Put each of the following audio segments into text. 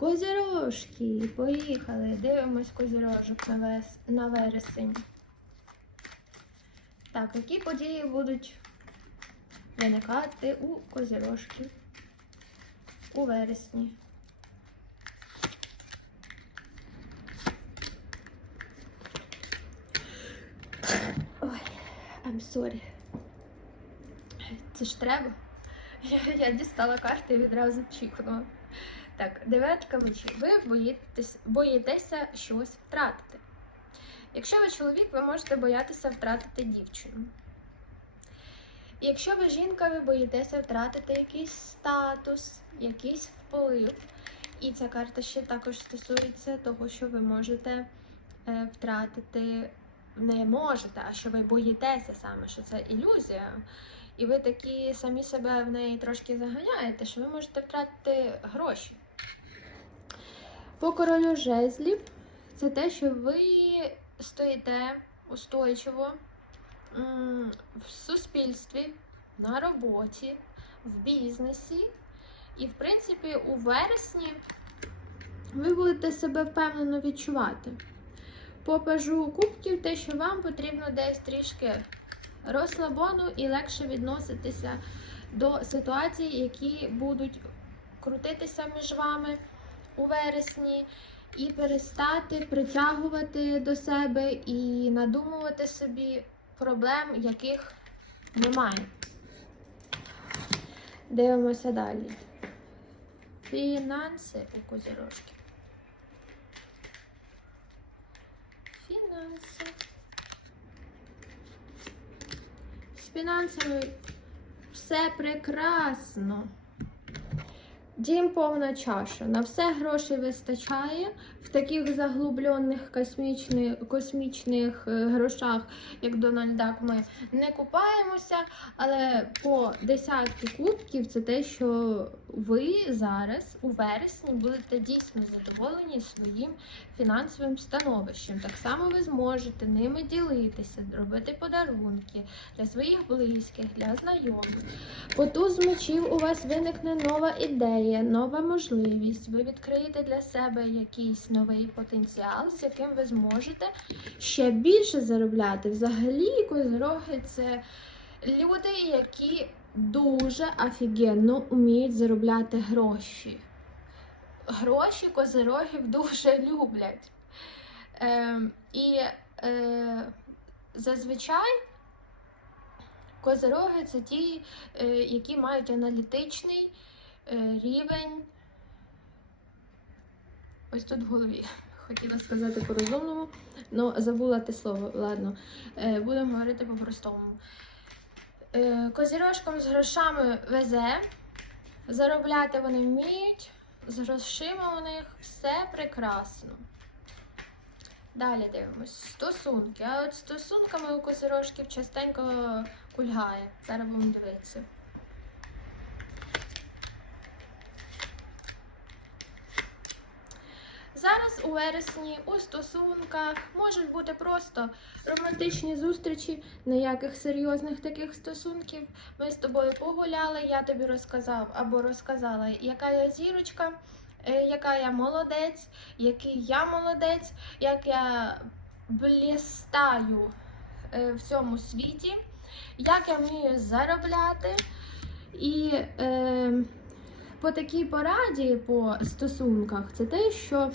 Козірожки, поїхали. Дивимось козірожок на, вес... на вересень. Так, які події будуть виникати у козірожків у вересні? Ой, I'm sorry. Це ж треба. Я, я дістала карти і відразу чікнула. Так, дев'ятка мечів. Ви боїтесь, боїтеся щось втратити. Якщо ви чоловік, ви можете боятися втратити дівчину. Якщо ви жінка, ви боїтеся втратити якийсь статус, якийсь вплив. І ця карта ще також стосується того, що ви можете е, втратити, не можете, а що ви боїтеся саме, що це ілюзія. І ви такі самі себе в неї трошки заганяєте, що ви можете втратити гроші. По королю жезлів це те, що ви стоїте устойчиво в суспільстві, на роботі, в бізнесі. І, в принципі, у вересні ви будете себе впевнено відчувати. По пажу кубків те, що вам потрібно десь трішки розслабону і легше відноситися до ситуацій, які будуть крутитися між вами у вересні, і перестати притягувати до себе і надумувати собі проблем, яких немає. Дивимося далі. Фінанси у козірожки. Фінанси. З фінансами все прекрасно. Дім повна чаша. На все грошей вистачає. Таких заглублених космічних, космічних е, грошах, як Дональд Дак, ми не купаємося. Але по десятки кубків це те, що ви зараз у вересні будете дійсно задоволені своїм фінансовим становищем. Так само ви зможете ними ділитися, робити подарунки для своїх близьких, для знайомих. По туз мечів у вас виникне нова ідея, нова можливість. Ви відкриєте для себе якийсь новий потенціал, з яким ви зможете ще більше заробляти. Взагалі, козороги це люди, які дуже офігенно вміють заробляти гроші. Гроші козирогів дуже люблять. Е, і е, зазвичай козироги це ті, е, які мають аналітичний е, рівень. Ось тут в голові. Хотіла сказати по-розумному, але забула те слово. Ладно, е, будемо говорити по-простому. Е, Козірожкам з грошами везе, заробляти вони вміють, з грошима у них все прекрасно. Далі дивимось. Стосунки. А от стосунками у козирожків частенько кульгає. Зараз будемо дивитися. Зараз у вересні у стосунках можуть бути просто романтичні зустрічі, ніяких серйозних таких стосунків. Ми з тобою погуляли, я тобі розказав або розказала, яка я зірочка, е, яка я молодець, який я молодець, як я блістаю е, в цьому світі, як я вмію заробляти. І е, по такій пораді по стосунках це те, що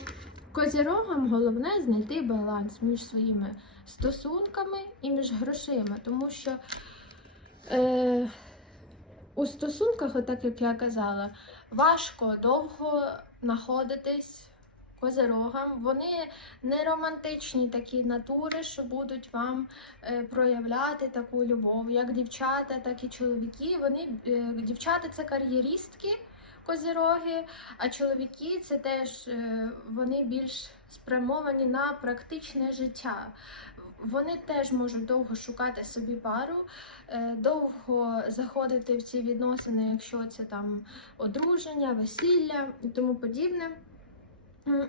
козірогам головне знайти баланс між своїми стосунками і між грошима. Тому що е, у стосунках, отак як я казала, важко довго знаходитись козирогам. Вони не романтичні такі натури, що будуть вам е, проявляти таку любов, як дівчата, так і чоловіки. Вони е, дівчата це кар'єристки. Козіроги, а чоловіки це теж е, вони більш спрямовані на практичне життя. Вони теж можуть довго шукати собі пару, е, довго заходити в ці відносини, якщо це там одруження, весілля і тому подібне.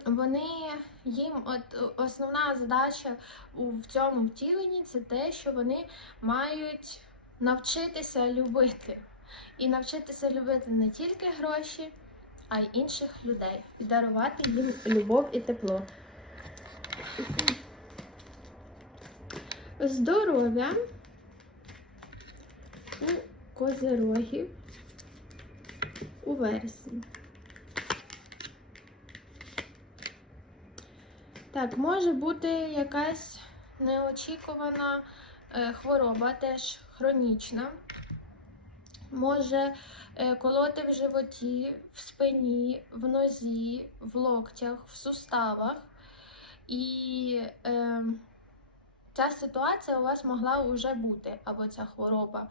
Вони їм от основна задача в цьому втіленні це те, що вони мають навчитися любити. І навчитися любити не тільки гроші, а й інших людей, і дарувати їм любов і тепло. Здоров'я у козирогів у вересні. Так, може бути якась неочікувана е, хвороба, теж хронічна. Може е, колоти в животі, в спині, в нозі, в локтях, в суставах. І е, ця ситуація у вас могла вже бути, або ця хвороба,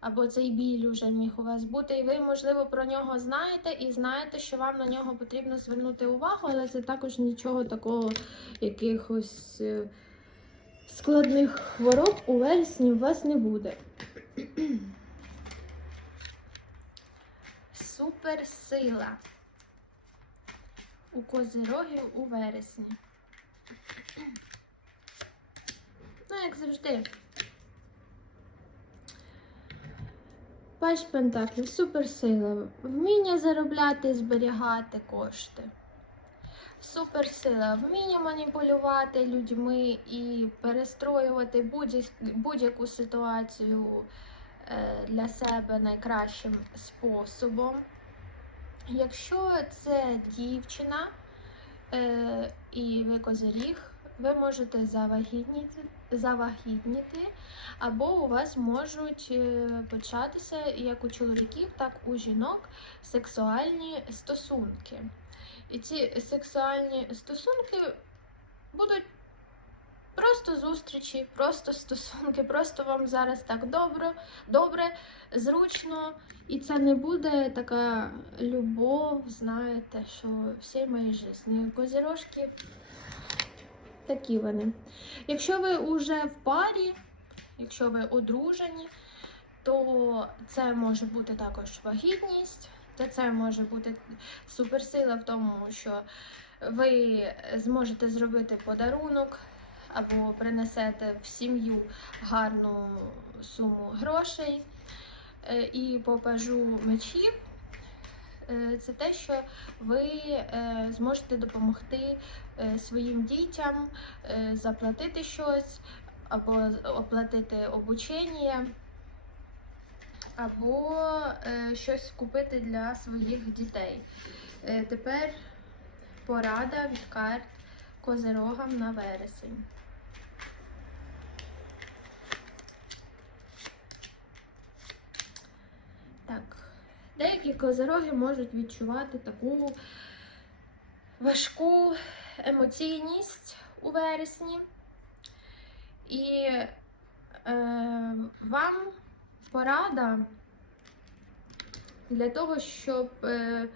або цей біль уже міг у вас бути. І ви, можливо, про нього знаєте і знаєте, що вам на нього потрібно звернути увагу, але це також нічого такого, якихось е, складних хвороб у вересні у вас не буде. Суперсила у козирогів у вересні. Ну, як завжди. Паш Пентаклів, суперсила. Вміння заробляти і зберігати кошти. Суперсила. Вміння маніпулювати людьми і перестроювати будь- будь-яку ситуацію е, для себе найкращим способом. Якщо це дівчина е, і ви козиріг, ви можете завагітніти, завагітніти, або у вас можуть е, початися як у чоловіків, так у жінок сексуальні стосунки. І ці сексуальні стосунки будуть просто зустрічі, просто стосунки, просто вам зараз так добре, добре, зручно. І це не буде така любов, знаєте, що всій моїй житті. Козірожки такі вони. Якщо ви вже в парі, якщо ви одружені, то це може бути також вагітність, то це може бути суперсила в тому, що ви зможете зробити подарунок або принесете в сім'ю гарну суму грошей. Е, І по пажу мечів е, це те, що ви е, зможете допомогти своїм дітям заплатити щось, або оплатити обучення, або щось купити для своїх дітей. Тепер порада від карт козирогам на вересень. Так, деякі козироги можуть відчувати таку важку емоційність у вересні. І е, вам порада для того, щоб е,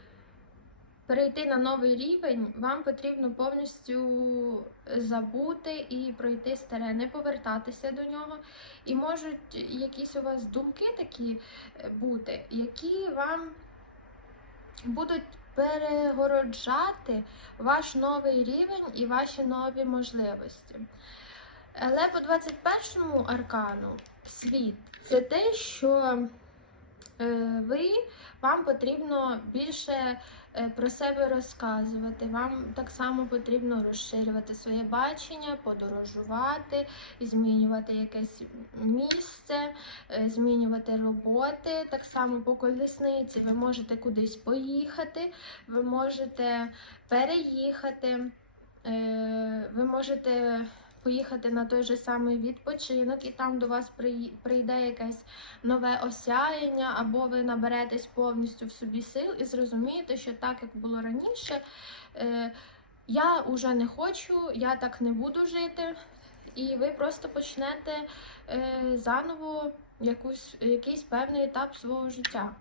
перейти на новий рівень, вам потрібно повністю забути і пройти старе, не повертатися до нього. І можуть якісь у вас думки такі е, бути, які вам будуть перегороджати ваш новий рівень і ваші нові можливості. Але по 21-му аркану світ це те, що ви, вам потрібно більше е, про себе розказувати. Вам так само потрібно розширювати своє бачення, подорожувати, змінювати якесь місце, е, змінювати роботи. Так само по колесниці ви можете кудись поїхати, ви можете переїхати, е, ви можете поїхати на той же самий відпочинок, і там до вас прийде якесь нове осяяння, або ви наберетесь повністю в собі сил і зрозумієте, що так, як було раніше, е, я вже не хочу, я так не буду жити. І ви просто почнете е, заново якусь, якийсь певний етап свого життя.